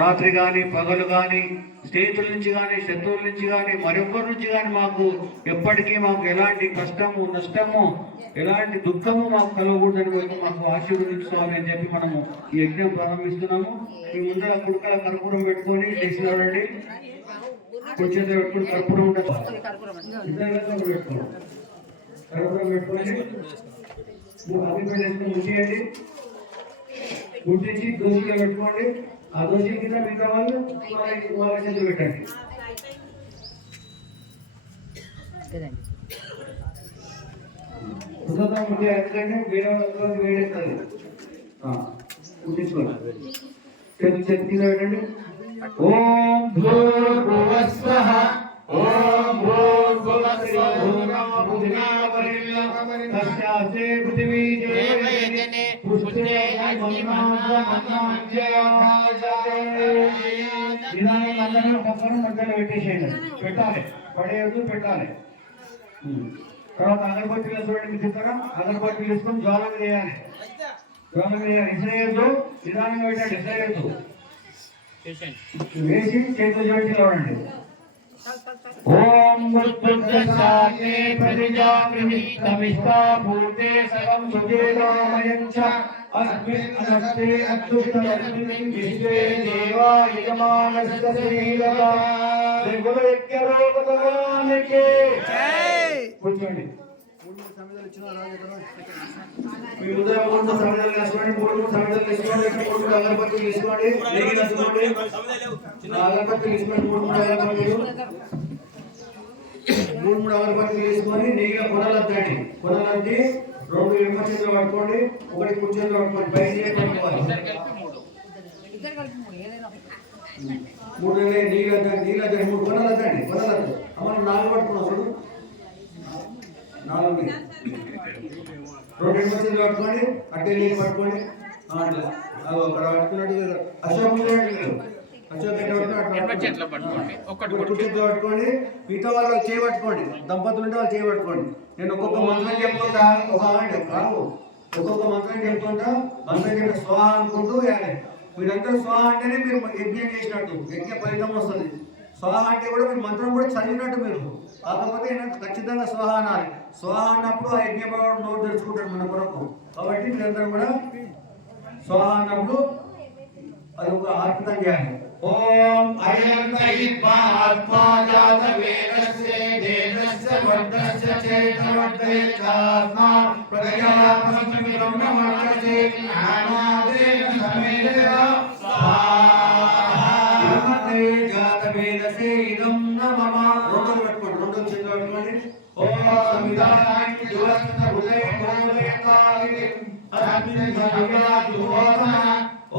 రాత్రి కానీ పగలు కానీ స్నేహితుల నుంచి కానీ శత్రువుల నుంచి కానీ మరొకరి నుంచి కానీ మాకు ఎప్పటికీ మాకు ఎలాంటి కష్టము నష్టము ఎలాంటి దుఃఖము మాకు కలగకూడదని మాకు ఆశీర్వదించుకోవాలి అని చెప్పి మనము ఈ యజ్ఞం ప్రారంభిస్తున్నాము. మీ ముందర కుడుకల కర్పూరం పెట్టుకొని చేసినారండి. కొంచెం పెట్టుకుని కర్పూరం ఉంటుంది పెట్టుకోండి. కర్పూరం పెట్టుకొని అవి పెట్టేసుకొని ముట్టియండి. ముట్టించి దోశలో పెట్టుకోండి. ఆ దోశ కింద మిగతా వాళ్ళు వాళ్ళ చేతులు పెట్టండి. ముట్టి ఎందుకంటే వేరే వాళ్ళతో వేడెత్తాలి. ముట్టించుకోండి. చేతి కింద పెట్టండి. ఓం భూర్భువస్వః ఓం భూర్భువస్వః తస్యాసే పృథివీ దేవయజనే పుష్టే నిదానంగా డబ్బను మధ్యలో పెట్టేసేయండి. పెట్టాలి, పడేయద్దు, పెట్టాలి. తర్వాత అగరబత్తిలు చూడండి. మీరు చెప్తారా? అగరబత్తిలు వేసుకొని జ్వాలం చేయాలి. జ్వాలం చేయాలి. ఇసరేయద్దు, నిదానంగా పెట్టండి. ఇసరేయద్దు, వేసి చేతులు చేసి చూడండి. ఓం మృత్యుంజసానే ప్రతిజాప్రమిష్టమిష్టా భూతే సగం సుజేతామయం చ అస్మిన్ అనస్తే అత్యుత్తమస్మిన్ విశ్వే దేవా యజమానస్య శ్రీలత త్రిగుణ యజ్ఞరోగ భగవానికి జై. కూర్చోండి. మీ ఉదర మూడు సమిధలు వేసుకోండి. మూడు సమిధలు వేసుకోండి. మూడు అగరబత్తులు వేసుకోండి. నెయ్యి వేసుకోండి. అగరబత్తులు వేసుకోండి. మూడు అగరబత్తులు వేసుకొని నెయ్యిగా కొనలద్దండి. కొనలద్ది రెండు ఎడమ చేతులు పట్టుకోండి. ఒకటి కుడి చేతులు పట్టుకోండి. పైకి పట్టుకోవాలి. మూడు నీళ్ళు వద్దండి. మూడు కొనలద్దండి. కొనలద్దు. అమ్మ నాలుగు పట్టుకున్నావు చూడు. నాలుగు రెండు ఎడమ చేతులు పట్టుకోండి. అట్టే నీళ్ళు పట్టుకోండి. అట్లా అక్కడ పట్టుకున్నట్టు అశోక్ పట్టుకోండి. మిగతా వాళ్ళు చేయబట్టుకోండి. దంపతులు ఉంటే వాళ్ళు చేయబట్టుకోండి. నేను ఒక్కొక్క మంత్రం చెప్పుకుంటా. ఒక్కొక్క మంత్రం చెప్పుకుంటా. మంత్రం చెప్పి స్వాహ అనుకుంటూ మీరందరూ స్వాహ అంటేనే మీరు యజ్ఞం చేసినట్టు, యజ్ఞ ఫలితం వస్తుంది. స్వాహ అంటే కూడా మీరు మంత్రం కూడా చదివినట్టు మీరు. కాకపోతే ఖచ్చితంగా స్వాహ అనాలి. స్వాహ అన్నప్పుడు ఆ యజ్ఞ భగవాడు నోరు తెరుచుకుంటాడు మన కొరకు. కాబట్టి మీరందరూ కూడా స్వాహ అన్నప్పుడు అది ఒక ఆర్పితం చేయాలి. ఓం అయం ఆత్మా జాత వేదస్య దేవస్య వర్ధస్య చేతవర్ధేతాత్మా ప్రజాపతి బ్రహ్మవర్ధతే జ్ఞానాదేన సమేత స్వాహా జాత వేదస్య ఇదం నమః. రెండు పెట్టుకోండి. రెండు చేతులు పెట్టుకోండి. ఓం సమిధానాయ దివస్త హృదయ బోధయతాలి అస్మిన్ భగవాన్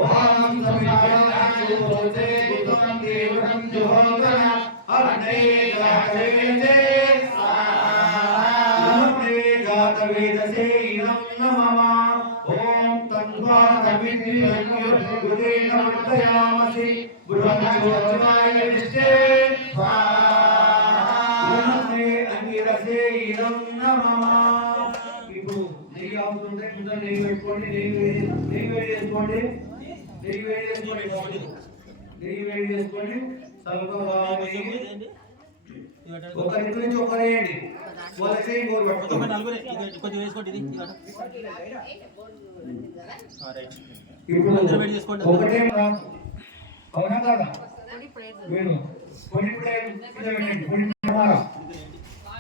ఓం సమిధానాయ బోధే గుతం దేవతం జోగన అర్ధే జాతవేదే స్వాహా జాతవేదసే ఇదం నమః. ఓం తన్వా తమిద్విర్గుదేన వర్ధయామసి బృహజ్యోతిమాయ విష్టే స్వాహా అంగిరసే ఇదం నమః. ఇప్పుడు నెయ్యి అవుతుంటే ముందు నెయ్యి పెట్టుకోండి. నెయ్యి వేడి చేసుకోండి. నెయ్యి వేడి చేసుకొని ఒక ఇంటి నుంచి ఒకరు వేయండి. వాళ్ళకి ఇంకోరు పట్టుకోండి. ఇప్పుడు ఒకటే అవునా కదా? మీరు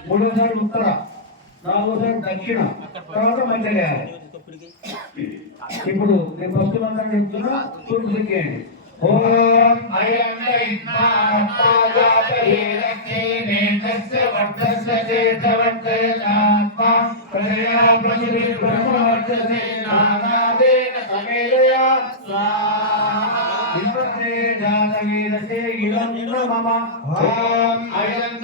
మూడోసారి ఉత్తర, నాలుగోసారి దక్షిణ, తర్వాత మధ్య వేయాలి. ఇప్పుడు నేను ఫస్ట్ మంత్రం చెప్తున్నా, తూర్పు దిక్కేయండి. ఓం అయం ఆత్మా జాత వేదస్య దేవస్య వర్ధస్య చేతవర్ధేతాత్మా ప్రజాపతి బ్రహ్మవర్ధతే జ్ఞానాదేన సమేత స్వాహా జాత వేదస్య ఇదం నమః. ఓం అయం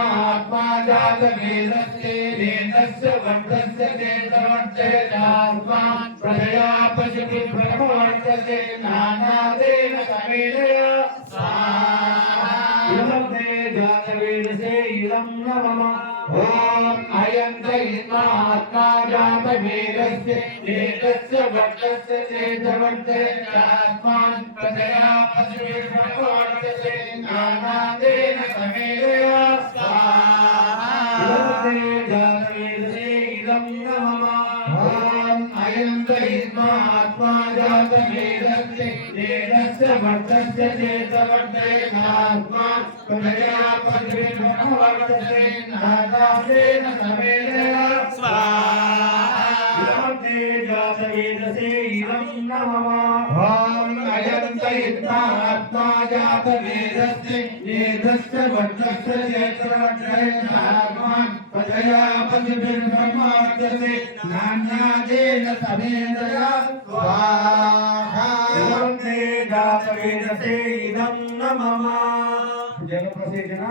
ఆత్మా జాత వేదస్య దేవస్య వర్ధస్య చేతవర్ధేతాత్మా ప్రజాపతి బ్రహ్మవర్ధతే జ్ఞానాదేన సమేత స్వాహా జాతవేదసే ఇదం నమః. ఓం అయం ఆత్మా జాత वेदस्य वेदस्य वर्तस्य चेतवर्तय आत्मान् प्रजया पशुभिर्भवर्तसे नानादेन समेदया स्वाहा जातवेदसे इदं नमः ॐ अयं तैस्मात्मा जातवेदस्य वेदस्य वर्तस्य चेतवर्तय आत्मान् प्रजया पशुभिर्भवर्तसे नानादेन समेदया स्वाहा जातवेदसे इदं नमः ॐ अयन्त आत्मा जातवेदस्य वेदस्य वर्तस्य चेतवर्तय आत्मान् प्रजया पशुभिर्ब्रह्मवर्तसे नान्यादेन समेदया स्वाहा जातवेदसे इदं नमः జలప్రసేచన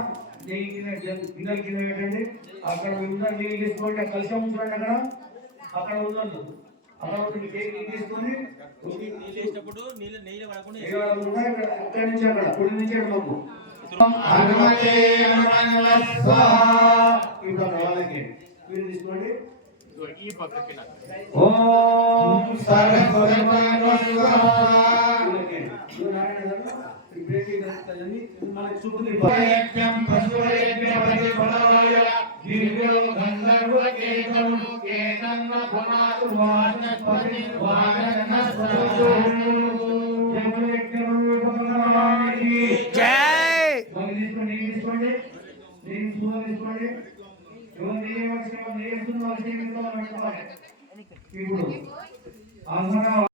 గిన్నెలు ఏంటండి అక్కడ ఉన్న నీళ్ళు తీసుకోండి కలిసి ఉంచండి అక్కడ ఉండదు అక్కడ నీళ్ళు తీసుకొని అక్కడి నుంచి అక్కడ కుడి నుంచి మాకు ఇప్పుడు వాళ్ళకి మీరు తీసుకోండి ఈ పక్కకి ఓం మనకి చుట్టూ యజ్ఞం పశువయజ్ఞ ప్రతిఫలాయ దివ్యో గంధర్వకేతం కేతన్న పునాతు వాచస్పతి వాచనస్పతి జై తీసుకోండి ఇప్పుడు